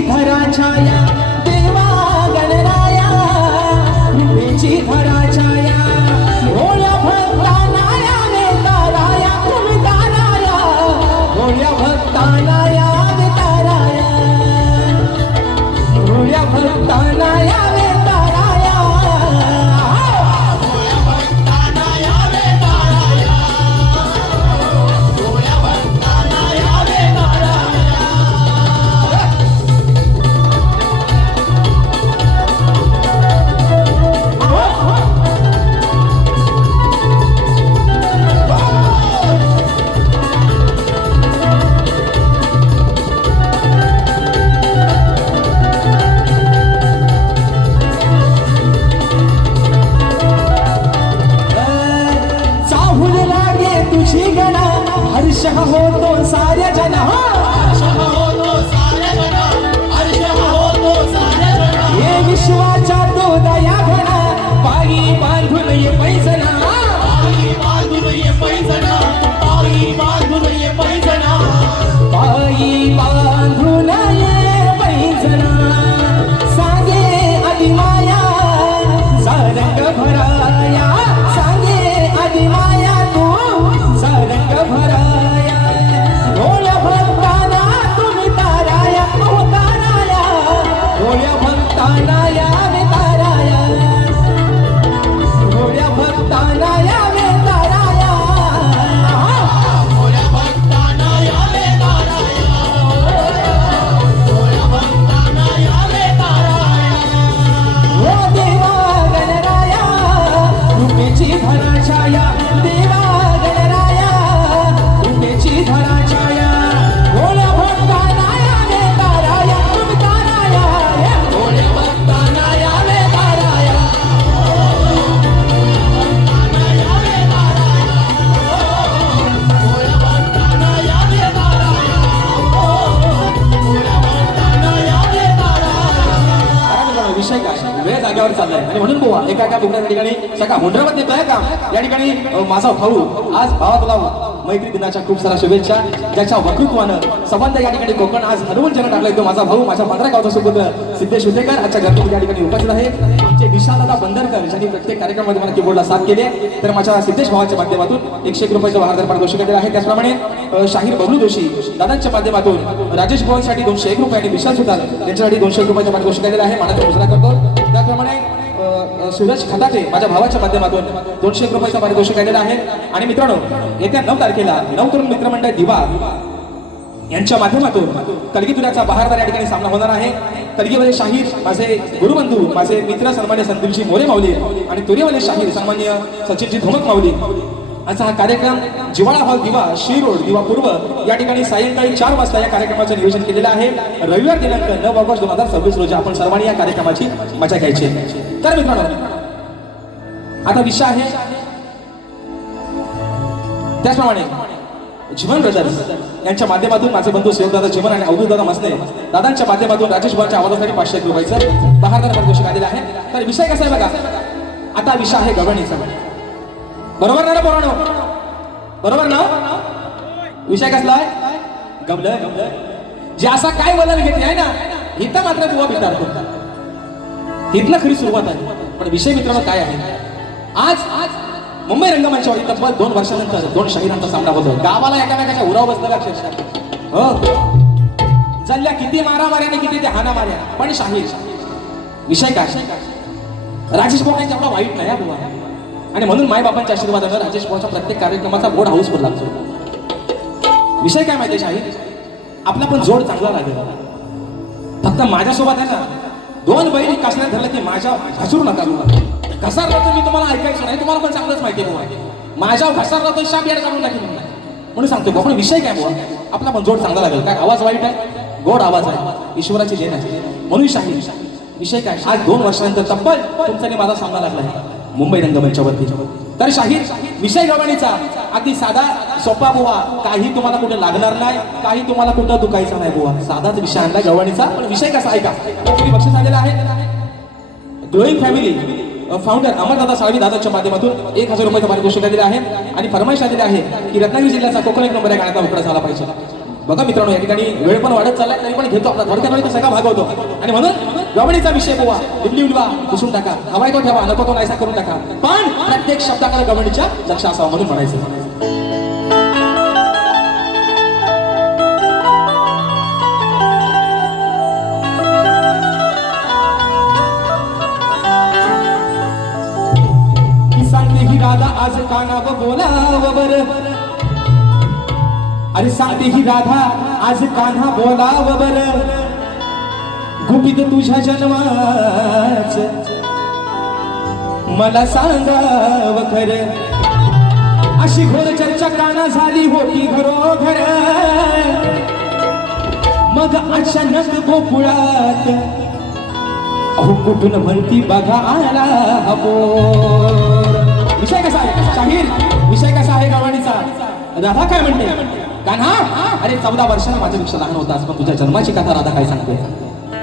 धरा छाया देवा गणराया कृपेची धरा छाया भोळ्या भक्तांना यावे ताराया तुम्ही ताराया भोळ्या भक्तांना यावे ताराया भोळ्या भक्तांना यावे ताराया भोळ्या भक्तांना यावे ताराया भोळ्या भक्तांना यावे ताराया. धाग्यावर चाललाय आणि म्हणून बुवा एका बुकड्या ठिकाणी सगळा हुंडरामध्ये नेतोय का या ठिकाणी माझा भाऊ आज भावा तुला मैत्री दिनाच्या खूप साऱ्या शुभेच्छा. ज्याच्या वक्तृत्वानं संबंध या ठिकाणी कोकण आज हरवून जण टाकलाय तो माझा भाऊ माझ्या 15 गावचा सुपुत्र सिद्धेश उतेकर आजच्या गणपती या ठिकाणी उपस्थित आहे. आमचे विशालदादा बंदरकर ज्यांनी प्रत्येक कार्यक्रमामध्ये मला कीबोर्डला साथ केली आहे. तर माझ्या सिद्धेश भावाच्या माध्यमातून 101 रुपयाचं वाहनदार पारितोषिक दिलेलं आहे. त्याचप्रमाणे शाहीर बबलू जोशी दादांच्या माध्यमातून राजेश भावांसाठी 201 रुपये आणि विशाल सुतार यांच्यासाठी 201 रुपयाचं पारितोषिक दिलेलं आहे. मानाचा मुजरा करतो. त्याचप्रमाणे सूरज खताटे माझ्या भावाच्या माध्यमातून 201 रुपयाचं पारितोषिक दिलेलं आहे. आणि मित्रांनो येत्या 9 तारखेला 9 तरुण मित्रमंडळ दिवा यांच्या माध्यमातून कलगीतुऱ्याचा बहारदार या ठिकाणी सामना होणार आहे. कलगीमध्ये शाहीर माझे गुरुबंधू माझे मित्र सन्मान्य संदीपजी मोरे माऊली आणि तुरेवाले शाहीर सन्मान्य सचिनजी धोमक माऊली असा हा कार्यक्रम जिवाळा हॉल दिवा शिरोड दिवा पूर्व या ठिकाणी सायंकाळी 4 वाजता या कार्यक्रमाचं नियोजन केलेलं आहे. रविवार दिनांक 9 ऑगस्ट 2026 रोजी आपण सर्वांनी या कार्यक्रमाची मजा घ्यायची. तर मित्रांनो आता विषय आहे त्याचप्रमाणे जीवन ब्रदर्स यांच्या माध्यमातून माझे बंधू शिवदादा जीवन आणि अवधूत दादा मसने दादांच्या माध्यमातून राजेश भावांच्या आवाजासाठी 501 रुपयाचं बहारदार पारितोषिक आलेलं आहे. तर विषय कसा आहे बघा. आता विषय आहे गवळणीचा. बरोबर ना पोरांनो बरोबर ना. विषय कसला आहे गमलं जे असा काय वलन घेतली आहे ना इथं मात्र बुवा भितारतो. इथनं खरी सुरुवात आहे. पण विषय मित्रांनो काय आहे आज मुंबई रंगमंचावर तब्बल 2 वर्षानंतर 2 शाहिरांचा सामना होतो. गावाला एकामेकाच्या उराव बसलेला अक्षरशः हो जल्ल्या किती मारामाऱ्याने किती ते हाना मार्या पण शाहीर विषय काय राजेश भाऊंचा एवढा वाईट नाही बुवा. आणि म्हणून मायबापांच्या आशीर्वादानं राजेश भाऊच्या प्रत्येक कार्यक्रमाचा बोर्ड हाऊसफुल लागतो. विषय काय माहिती शाहीर आपला पण जोड चांगला लागेल. फक्त माझ्यासोबत आहे ना 2 बैल कसण्यात धरलं की माझ्या घसरू नका घसारला तर मी तुम्हाला ऐकायचं नाही. तुम्हाला पण चांगलंच माहिती आहे बुवा माझ्या घसारला तर शाप याड काढून टाकेल म्हणून सांगतो. पण विषय काय बुवा आपला पण जोड चांगला लागेल. काय आवाज वाईट आहे गोड आवाज आहे ईश्वराची देण आहे. म्हणून शाहीर विषय काय आज 2 वर्षानंतर तब्बल तुमचा आणि माझा सामना लागला आहे मुंबई रंगमंचावरती. तर शाहीर विषय गवळणीचा अगदी साधा सोपा बुवा. काही तुम्हाला कुठे लागणार नाही काही तुम्हाला कुठं दुखायचं नाही बुवा. साधाच विषय आणला गवळणीचा. पण विषय कसा ऐका बक्षीस आलेला आहे. ग्लोईंग फॅमिली फाउंडर अमरदादा साळवी दादाच्या माध्यमातून 1000 रुपयाचं पारितोषिक दिलेलं आहे. आणि फरमाईश आलेली आहे की रत्नागिरी जिल्ह्याचा कोकण 1 नंबर या गाण्याचा उकडा झाला पाहिजे. बघा मित्रांनो या ठिकाणी वेळ पण वाढत चाललाय तरी पण घेतो आपला थोडक्यात सगळा भाग होतो. आणि म्हणून गवळणीचा विषय बुवा लिबली उलवा पुसून टाका हवाय तो ठेवा नको तो नाहीसा करून टाका. पण प्रत्येक शब्दाकडे गवळणीच्या लक्ष असावं म्हणून म्हणायचं. सांगते ही राधा आज कानाव बोलाव बर. अरे सांगते ही राधा आज कान्हा बोलाव बर. गुपित तुझ्या जन्माच मला सांगाव खर. अशी घोर चर्चा काना झाली होती घरोघर. मग अचानक गोकुळात अहो कुठून म्हणती बघा आला बोर. विषय कसा आहे शाहीर विषय कसा आहे गवळणीचा. राधा काय म्हणते कान्हा अरे 14 वर्षांना माझ्यापेक्षा लहान होतास पण तुझ्या जन्माची कथा राधा काय सांगते.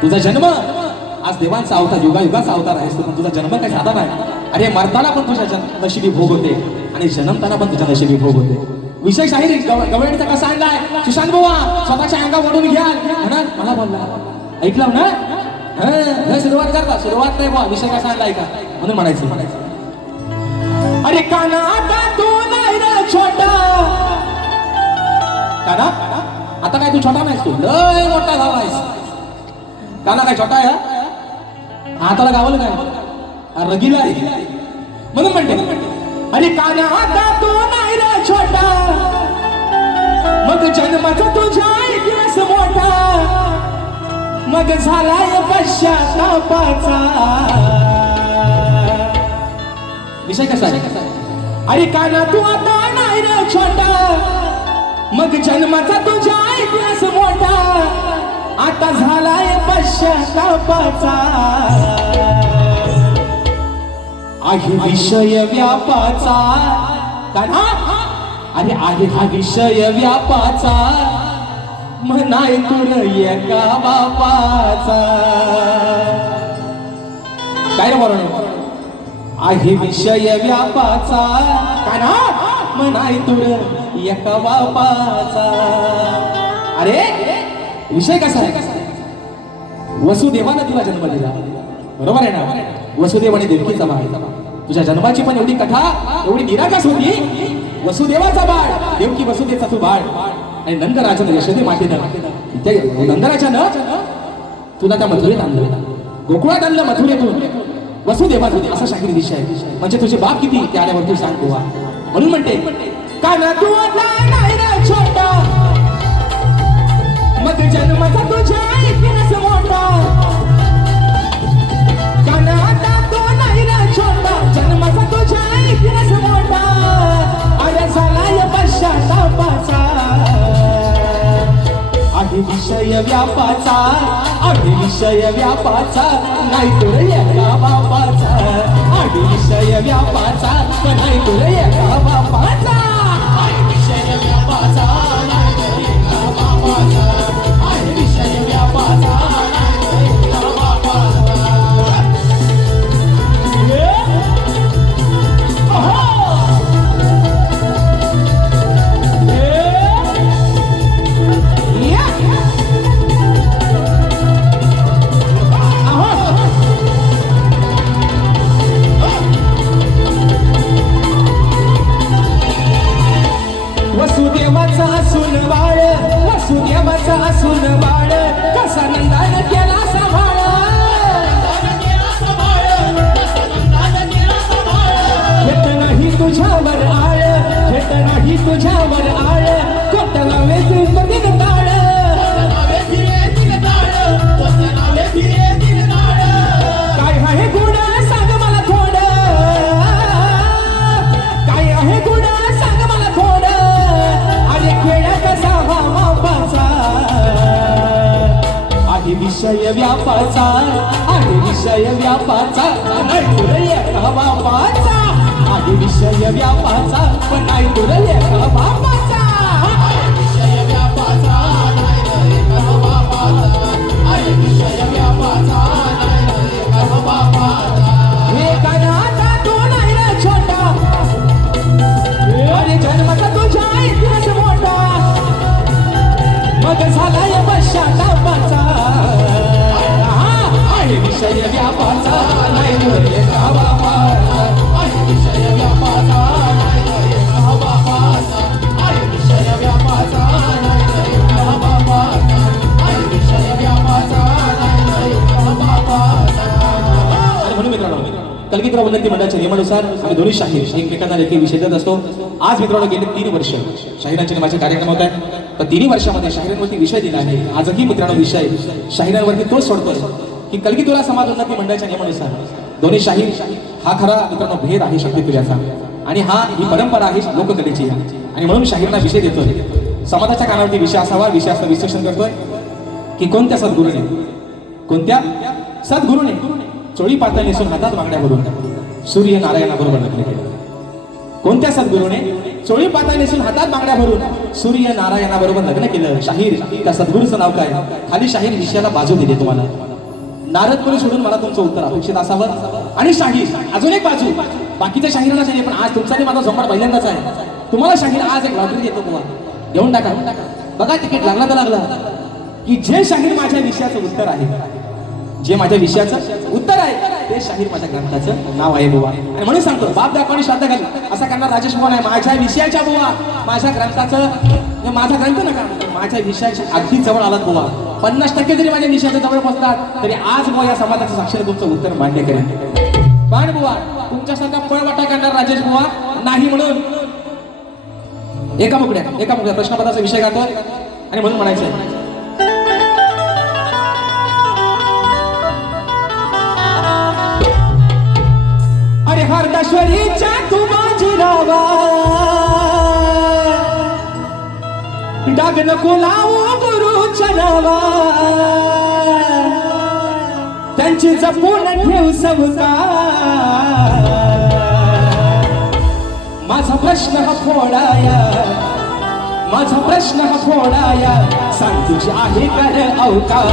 तुझा जन्म आज देवांचा अवतार युगायुगाचा अवतार आहेस पण तुझा जन्म काही साधा नाही. अरे मरताना पण तुझ्या नशिबी भोग होते आणि जन्मताना पण तुझ्या नशिबी भोग होते. विषय शाहीर गवळणीचा कसा आणलाय सुशांत बुवा स्वतःच्या अंगा ओढून घ्याल म्हणा मला बोलला ऐकलं ना. सुरुवात करता सुरुवात नाही बुवा विषय कसा आणलाय का म्हणून म्हणायचं. अरे काना आता तू नाही रे छोटा. काना आता काय तू छोटा नाहीस तू लय मोठा झालायस. काना काय छोटा आहे हाताला गावलं काय रगीला आहे म्हणून म्हणते. अरे काना आता तू नाही रे छोटा. मग जन्माचा तुझ्या इतिहास मोठा. मग झालाय पश्चातापाचा. विषय कसा आहे अरे काना तू आता नाही रे छोटा. मग जन्माचा तुझा इतिहास मोठा. आता झालाय पश्चातापाचा. आहे विषय व्यापाचा. काना अरे आहे हा विषय व्यापाचा. म्हणाय तुर एका बापाचा. काय रे बरं आहे विषय व्यापाचा काय ना म्हणाय तुर एका बापाचा. अरे विषय कसा आहे? वसुदेवानं तुला जन्म दिला, बरोबर आहे ना? वसुदेवाने देवकीचा बाळ. तुझ्या जन्माची पण एवढी कथा एवढी निरागस होती. वसुदेवाचा बाळ देवकी वसुदेवाचा तू बाळ. आणि नंदराजानं यशोदे मातेनं त्या नंदराजानं तुला त्या मथुरेत आणलं, गोकुळात आणलं मथुरेतून. वसुदेवाचं असा शाहीर विषय आहे. म्हणजे तुझे बाप किती ते आल्यावर तू सांग गोवा. म्हणून म्हणते काना तू नाही रे छोटा, मग जन्माचा तुझ्या ऐकण्यास मोठा. काना आता तो नाही रे छोटा, जन्माचा तुझ्या ऐकण्यास मोठा. अरे झालाय पश्चातापाचा, आहे विषय व्यापाचा, आहे विषय व्यापाचा, नाही तुर एका बापाचा. आहे विषय व्यापाचा, नाही तुर एका बापाचा. आहे विषय व्यापाचा नाही तर एका बापाचा. आहे विषय व्यापाचा नाही तर एका बापाचा. वसुदेवाचा असून बाळ, वसुदेवाचा असून बाळ, कसा नंदान केला सांभाळ. नंदानं केला सांभाळ, कसा नंदानं केला सांभाळ. हेत नाही तुझ्यावर आळ, हेत नाही तुझ्यावर आळ, कोटला वेचून दिन ताळ. कोणत्या नावे फिरे तीन ताळ, कोणत्या नावे फिरे तीन ताळ. काय आहे गुण सांग मला थोड, काय आहे गुण सांग मला थोड. अरे खेळ कसा हा बापाचा, आहे विषय व्यापाचा, आहे विषय व्यापाचा, नाही तुर एका बापाचा. आहे विषय व्यापाचा, पण नाही तुर एका बापाचा. आहे विषय व्यापाचा नाही तर एका बापाचा. आहे विषय व्यापाचा नाही तर एका बापाचा. हे कानाचा तो नाही रे छोटा, अरे जन्माचा तुझ्या इतिहास मोठा. मग झालाय पश्चातापाचा, आहे विषय व्यापाचा, नाही तुर एका बापाचा. आहे विषय व्यापाचा नाही तर एका बापाचा. आहे विषय व्यापाचा नाही तर एका बापाचा. आहे विषय व्यापाचा नाही तर एका बापाचा. आणि म्हणून मित्रांनो कलगीतराव विनंती मंडळाच्या नियमानुसार आम्ही दोन्ही शाहीर एकमेकांना लेखी विषय देत असतो. आज मित्रांनो गेले 3 वर्ष शाहिरांचे माझे कार्यक्रम होत आहेत. तर 3 वर्षामध्ये शाहिरांवरती विषय दिला आहे. आजही मित्रांनो विषय शाहिरांवरती तोच सोडतोय की कलगीतुरा समाज उन्नती मंडळाच्या नियमानुसार दोन्ही शाहीर हा खरा मित्रांनो भेद आहे शक्तितुऱ्याचा, आणि ही परंपरा आहे लोककलेची. आणि म्हणून शाहिरांना विषय देतोय. समाजाच्या कानावरती विषय असावा, विषयाचं विश्लेषण करतोय की कोणत्या सद्गुरूने चोळी पातळ नेसून हातात बांगड्या भरून सूर्य नारायणाबरोबर लग्न केलं. कोणत्या सद्गुरूने चोळी पातळ नेसून हातात बांगड्या भरून सूर्य नारायणाबरोबर लग्न केलं. शाहीर त्या सद्गुरूचं नाव काय? खाली शाहीर विषयाला बाजू दिली तुम्हाला. नारद मुनी सोडून मला तुमचं उत्तर अपेक्षित असावं. आणि शाहीर अजून एक बाजू बाकीच्या शाहिरांना नाही, पण आज तुमचा माझा झोंबाड पहिल्यांदाच आहे. तुम्हाला शाहीर आज एक लॉटरी देतो बुवा, घेऊन टाका. बघा तिकीट लागला तर लागला की जे शाहीर माझ्या विषयाचं उत्तर आहे, जे माझ्या विषयाचं उत्तर आहे ते शाहीर माझ्या ग्रंथाचं नाव आहे बुवा. आणि म्हणून सांगतो बाप दाखवणी श्राद्ध घाल असा करणार राजेश बुवा नाही. माझ्या विषयाच्या बुवा, माझ्या ग्रंथाचं, माझा ग्रंथ नका, माझ्या विषयाच्या अगदी जवळ आलात बुवा. 50% जरी माझ्या विषयाच्या जवळ पोहोचतात तरी आज बुवा या समाजाच्या साक्षीने तुमचं उत्तर मान्य करेन. पण बुवा तुमच्यासारखा पळवाटा करणार राजेश बुवा नाही. म्हणून एका मुकड्या प्रश्नपत्राचा विषय गातोय आणि म्हणून म्हणायचं अरे हरदाश्वरीच्या तू माझी रावा, डाग नको लावू गुरुच्या नावा, त्यांची जपून ठेव संस्कार. माझा प्रश्न हा फोडाया, माझा प्रश्न हा फोडाया, सांग तुझी आहे कर अवकार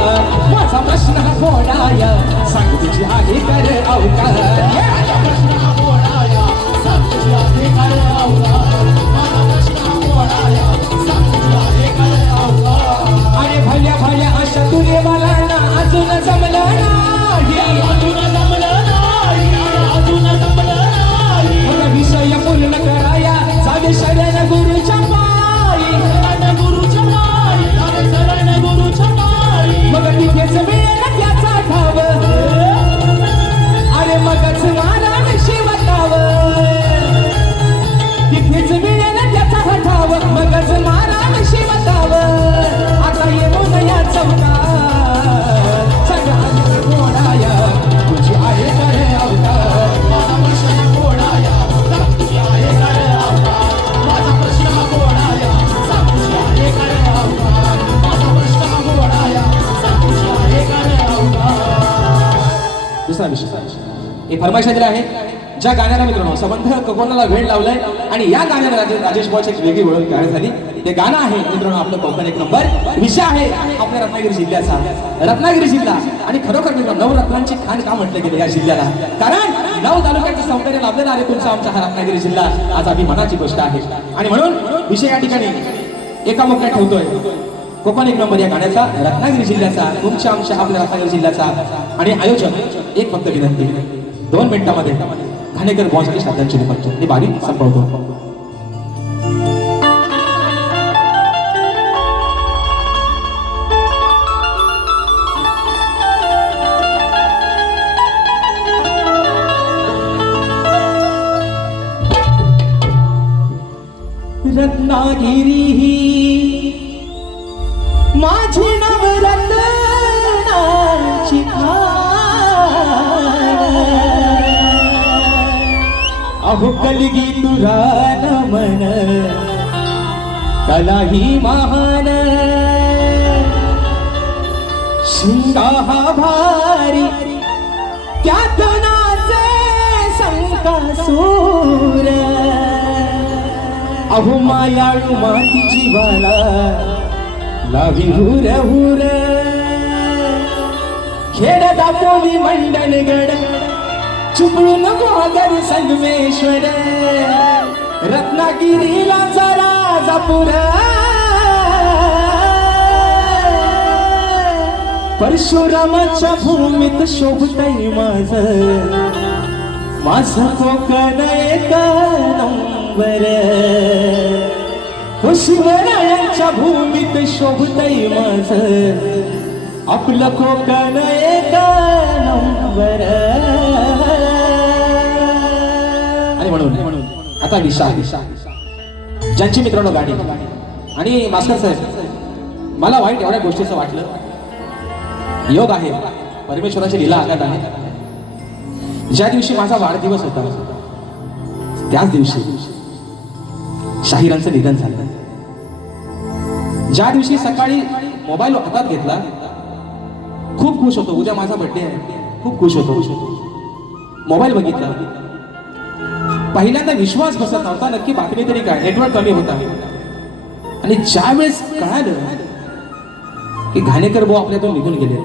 माझा प्रश्न फोडाय सांग तुझी आहे कर अवकार माझा प्रश्न फोडाया सांग तुझी आहे काय अवतार माझा प्रश्न फोडाया सांग तुझी आहे काय अवतार अरे भल्या भल्या अशा तुले मला ना अजून जमलं नाही अजून जमलं नाही अजून जमलं नाही मला विषय पूर्ण कराया जावे शरण गुरुच्या पायी शरण गुरुच्या पायी जावे शरण गुरुच्या पायी मग तिथेच मिळेल त्याचा ठाव अरे मगच मला शिवताव तिथेच मिळेल त्याचा ठाव मगच मला शिवताव आता येऊन या चौकार सगळा घोडाया तुझी आहे करे अवतार माझा प्रश्न फोडाया सांग तुझी आहे काय अवतार माझा प्रश्न फोडाया सांग तुझी आहे काय अवतार माझा प्रश्न फोडाया सांग तुझी आहे काय अवतार दुसरा विषय हे फरमाईश दिला आहे ज्या गाण्याला मित्रांनो संबंध कोकणाला वेळ लावलाय आणि या गाण्याला राजेश भाऊची एक वेगळी ओळख तयार झाली ते गाणं आहे मित्रांनो आपलं कोकण एक नंबर विषय आहे आपल्या रत्नागिरी जिल्ह्याचा रत्नागिरी जिल्हा आणि खरोखर मित्रांनो नवरत्नांची खाण का म्हटलं गेलं या जिल्ह्याला कारण 9 तालुक्याचं सौंदर्य लाभलेला आहे तुमचा आमचा हा रत्नागिरी जिल्हा आज अभिमानाची गोष्ट आहे आणि म्हणून विषय या ठिकाणी एका मुख्यात ठेवतोय कोकण एक नंबर या गाण्याचा रत्नागिरी जिल्ह्याचा तुमच्या आमच्या आपल्या रत्नागिरी जिल्ह्याचा आणि आयोजक एक फक्त विनंती 2 मिनिटांमध्ये घाणेकर बॉससाठी श्रद्धांजली करतो मी बारी संपवतो रत्नागिरी ही माझी नवरत्नाची खाण अहो कलगी तुला नमन कला ही महान शिंगा हा भारी त्यात नाचे संकासूर अहो मायाळू माती जीवाला लावी हुर हुर खेड दापोली मंडणगड चुकळून गोगर संगमेश्वर रत्नागिरीला जरा जापूर परशुरामाच्या भूमीत शोभतय माझं कोकण एक नंबर हो शिवरायांच्या भूमीत शोभतय आपलं कोकण एक नंबर आणि म्हणून आता विशाल ज्यांची मित्रांनो गाडी आणि मास्टर साहेब मला वाईट एवढ्या गोष्टीचं वाटलं योग आहे परमेश्वराची लीला आघात आहे ज्या दिवशी माझा वाढदिवस होता त्याच दिवशी शाहिरांचं निधन झालं ज्या दिवशी सकाळी मोबाईल हातात घेतला खूप खुश होतो उद्या माझा बर्थडे आहे खूप खुश होतो मोबाईल बघितला पहिल्यांदा विश्वास बसत नव्हता नक्की बातमी तरी काय नेटवर्क कमी होता आणि ज्या वेळेस कळालं की घाणेकर भाऊ आपल्यातून निघून गेले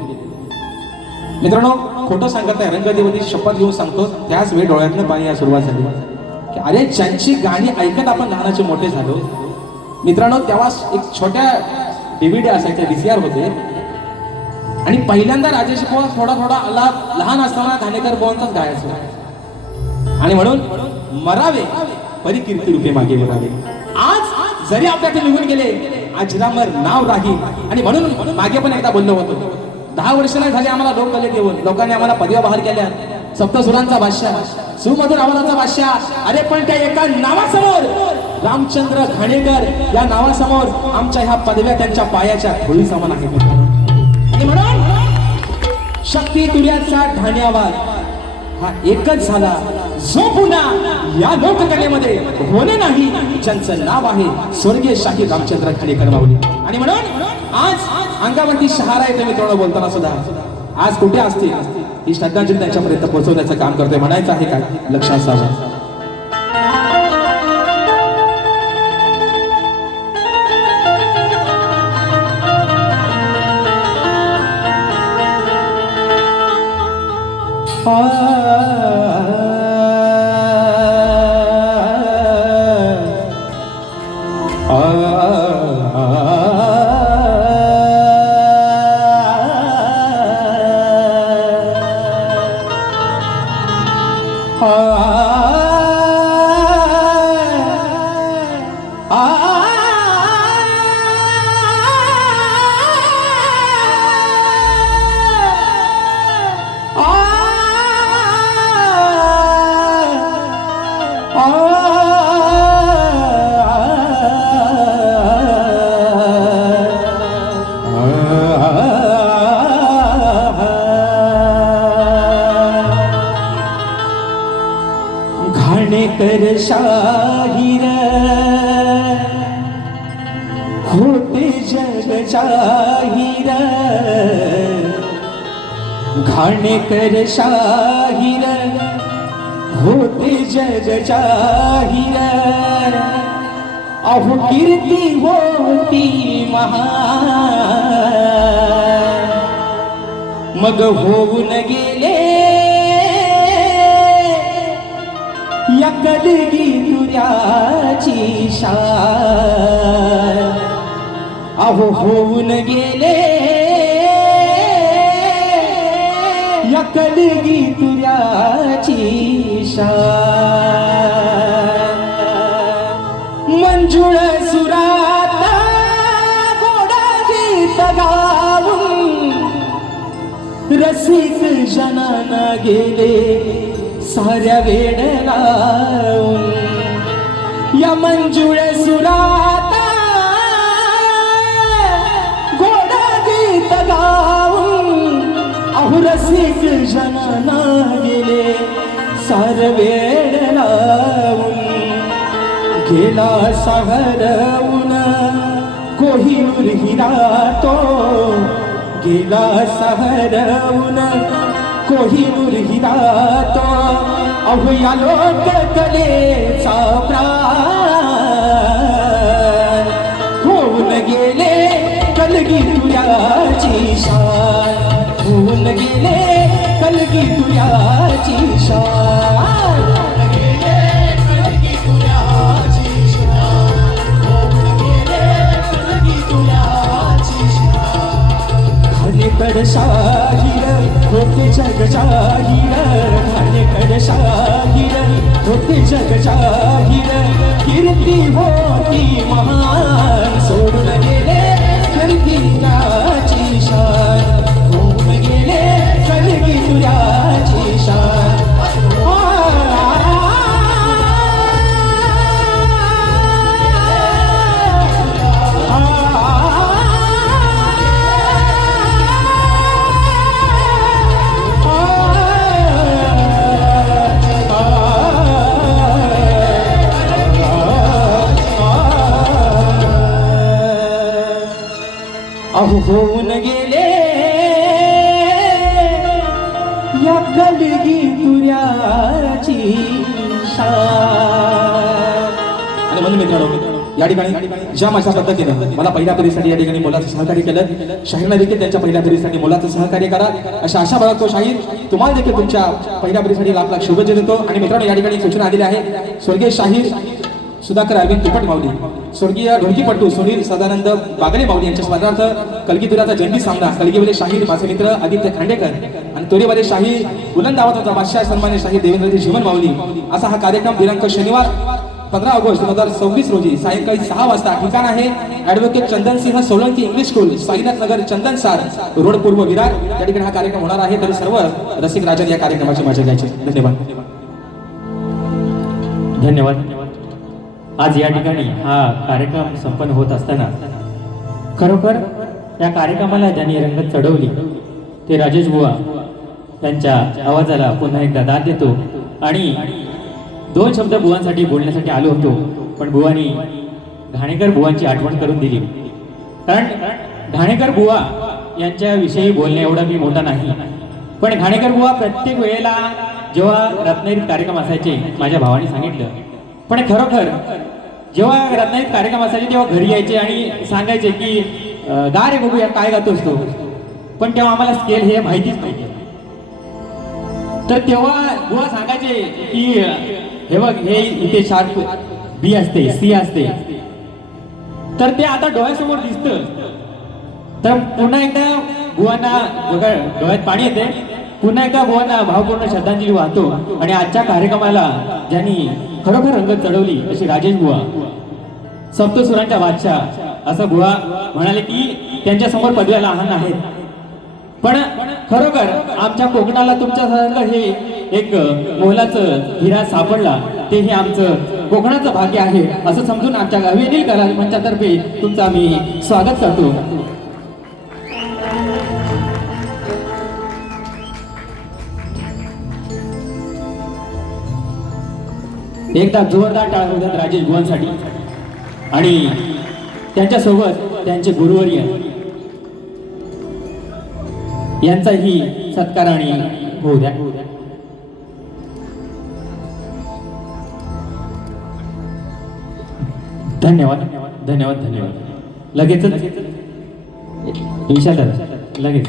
मित्रांनो खोटं सांगत नाही रंगदेवती शपथ घेऊन सांगतो त्याच वेळी डोळ्यातनं पाणी या सुरुवात झाली की अरे ज्यांची गाणी ऐकत आपण लहानाचे मोठे झालो मित्रांनो तेव्हा एक छोट्या DVD असायच्या VCR होते आणि पहिल्यांदा राजेश भाऊ थोडा आला लहान असताना घाणेकर भाऊंचाच गायचं आणि म्हणून मरावे परी कीर्ती रूपे मागे मरावे आज जरी आपल्याकडे निघून गेले अजरामर नाव राहील आणि म्हणून मागे पण एकदा बोललो होतो 10 वर्ष नाही झाले आम्हाला लोक कले देऊन लोकांनी आम्हाला पदव्या बाहेर केल्या सप्तसुरांचा बादशाह सुमधुर आवाजाचा बादशाह अरे पण त्या एका नावासमोर रामचंद्र घाणेकर या नावासमोर आमच्या ह्या पदव्या त्यांच्या पायाच्या धुळी समान आहेत आणि म्हणून शक्ती तुर्याचा ठाण्यावर हा एकच झाला जो पुन्हा या लोककलेमध्ये होणे नाही ज्यांचं नाव आहे स्वर्गीय शाहीर रामचंद्र घाणेकर माऊली आणि म्हणून आज अंगावरती शहारा येते मित्रांनो बोलताना सुद्धा आज कुठे असतील ही श्रद्धांजली त्यांच्यापर्यंत पोहोचवण्याचं काम करतोय म्हणायचं आहे काय लक्षात असावं घाणेकर शाहीर होते जग जाहीर घाणेकर शाहीर होते जग जाहीर अहो कीर्ती होती महान मग होऊन गेले या कलगी तुऱ्याची शान अहो होऊन गेले या कलगी तुऱ्याची शान मंजुळ सुरात गोडा गीत गाऊन रसिक जनाना गेले साऱ्या वेड लावून या मंजुळ सुरात गोडा गीत गाऊन अहो रसिक जनाना गेले सार वेड लावून गेला साहरवून कोहिनूर हिरा तो गेला साहरवून कोहिनूर हिरा तो अहो या लोक कलेचा प्राण होऊन गेले कलगी तुऱ्याची शान होऊन गेले कलगी तुऱ्याची शान घाणेकर शाहीर होते जग जाहीर घाणेकर शाहीर होते जग जाहीर कीर्ती होती महान सोडून गेले कीर्तीची शान होऊन गेले कलगी तुऱ्याची शान अहो होऊन गेले या कलगी तुऱ्याची शान आणि म्हणून मित्रांनो या ठिकाणी ज्या माझ्या पद्धतीनं मला पहिल्या फेरीसाठी या ठिकाणी मोलाचं सहकार्य केलं शाहीरला देखील त्यांच्या पहिल्या फेरीसाठी मोलाचं सहकार्य करा अशा आशा बाळगतो शाहीर तुम्हाला देखील तुमच्या पहिल्या फेरीसाठी लाख लाख शुभेच्छा देतो आणि मित्रांनो या ठिकाणी सूचना आलेली आहे स्वर्गीय शाहीर सुधाकर अरविंद तुपट माऊली स्वर्गीय ढोलकीपटू सुनील सदानंद बागडे माऊली यांच्या स्मरणार्थ कलगीतुराचा जयंती सामना कलगीवाले शाहीर माझे मित्र आदित्य खांडेकर आणि तोरेवाले शाहीर बुलंद आवाजाचा बादशाह सन्मान्य शाहीर देवेंद्रजी जीवन माऊली असा हा कार्यक्रम दिनांक शनिवार 15 ऑगस्ट 2026 रोजी सायंकाळी 6 वाजता ठिकाण आहे advocate Chandan Singh Solanki English school Sainath Nagar चंदन सार रोड पूर्व विरार या ठिकाणी हा कार्यक्रम होणार आहे तरी सर्व रसिक राजन या कार्यक्रमाची मजा घ्यायची धन्यवाद धन्यवाद आज या ठिकाणी हा कार्यक्रम संपन्न होत असताना खरोखर या कार्यक्रमाला ज्यांनी रंगत चढवली ते राजेश बुवा त्यांच्या आवाजाला पुन्हा एकदा दाद देतो आणि 2 शब्द बुवांसाठी बोलण्यासाठी आलो होतो पण बुवांनी घाणेकर बुवांची आठवण करून दिली कारण घाणेकर बुवा यांच्याविषयी बोलणे एवढा मी मोठा नाही पण घाणेकर बुवा प्रत्येक वेळेला जेव्हा रत्नागिरीत कार्यक्रम असायचे माझ्या भावाने सांगितलं पण खरोखर जेव्हा रत्नागिरीत कार्यक्रम असायचे तेव्हा घरी यायचे आणि सांगायचे की गा रे बघूया काय गातोस तो पण तेव्हा आम्हाला स्केल हे माहितीच नाही तर तेव्हा बुवा सांगायचे की हे बघ हे इथे शार्प बी असते सी असते तर ते आता डोळ्यासमोर दिसतं तर पुन्हा एकदा बुवांना बघा डोळ्यात पाणी येते पुन्हा एकदा बुवांना भावपूर्ण श्रद्धांजली वाहतो आणि आजच्या कार्यक्रमाला ज्यांनी खरोखर रंगत चढवली अशी राजेश बुवा सप्तसुरांच्या बादशाह असं बुवा म्हणाले की त्यांच्या समोर पदव्या लहान आहेत पण खरोखर आमच्या कोकणाला तुमच्या संग हे एक मोलाचं हिरा सापडला ते हे आमचं कोकणाचं भाग्य आहे असं समजून आमच्या हवेलील कला मंचातर्फे तुमचं आम्ही स्वागत करतो एकदा जोरदार टाळ्या होतात राजेश बुवांसाठी आणि त्यांच्यासोबत त्यांचे गुरुवर्य यांचाही सत्कार आणि होऊ द्या. धन्यवाद धन्यवाद धन्यवाद. लगेचच विशाल दादा लगेच